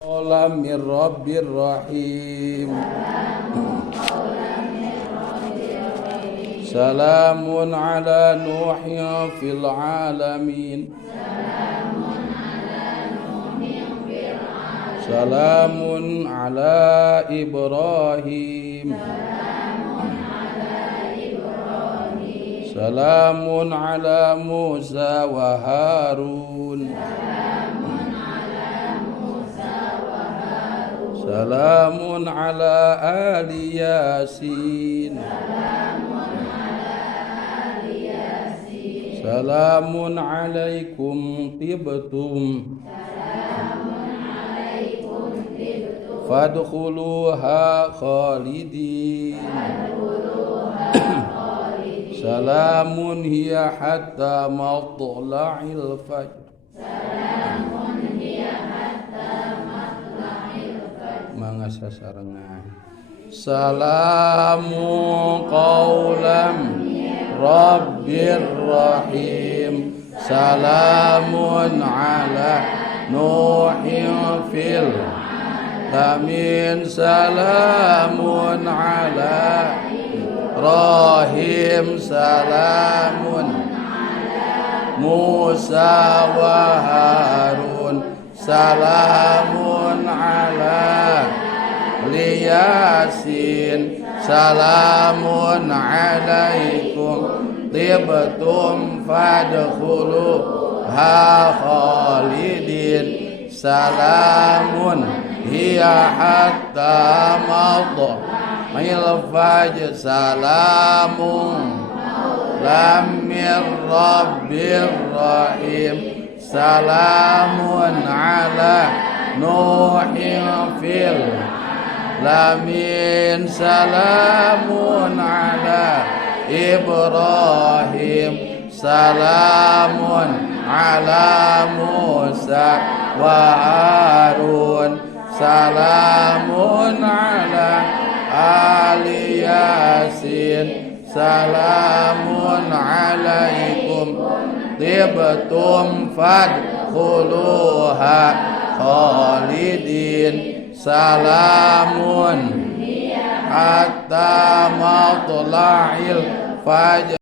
Min Rabbir Rahim. Salamun ala Nuhin fil alamin. Salamun ala Ibrahim. Salamun ala Musa wa Harun. Salamun ala ali Yasin. Salamun alaikum tibtum. Fadkhuluha khalidin. Salamun hiya hatta matla'il fajr. Mangga sasarengan. Salamun qaulam Rabbir Rahim. Salamun ala Nuhin fil alamin. Salamun ala Ibrahim. Salamun Musa wa Harun. Salamun ala Yasin. Salamun alaikum tibtum fadkhuluha khalidin. Salamun hiya hatta matla'il fajr. Salamun min Rabbir Rahim. Salamun ala Nuhin fil alamin. Salamun ala Ibrahim. Salamun ala Musa wa Harun. Salamun ala ali Yasin. Salamun alaikum tibtum fadkhuluha khalidin. Salamun hatta matla'il fajr.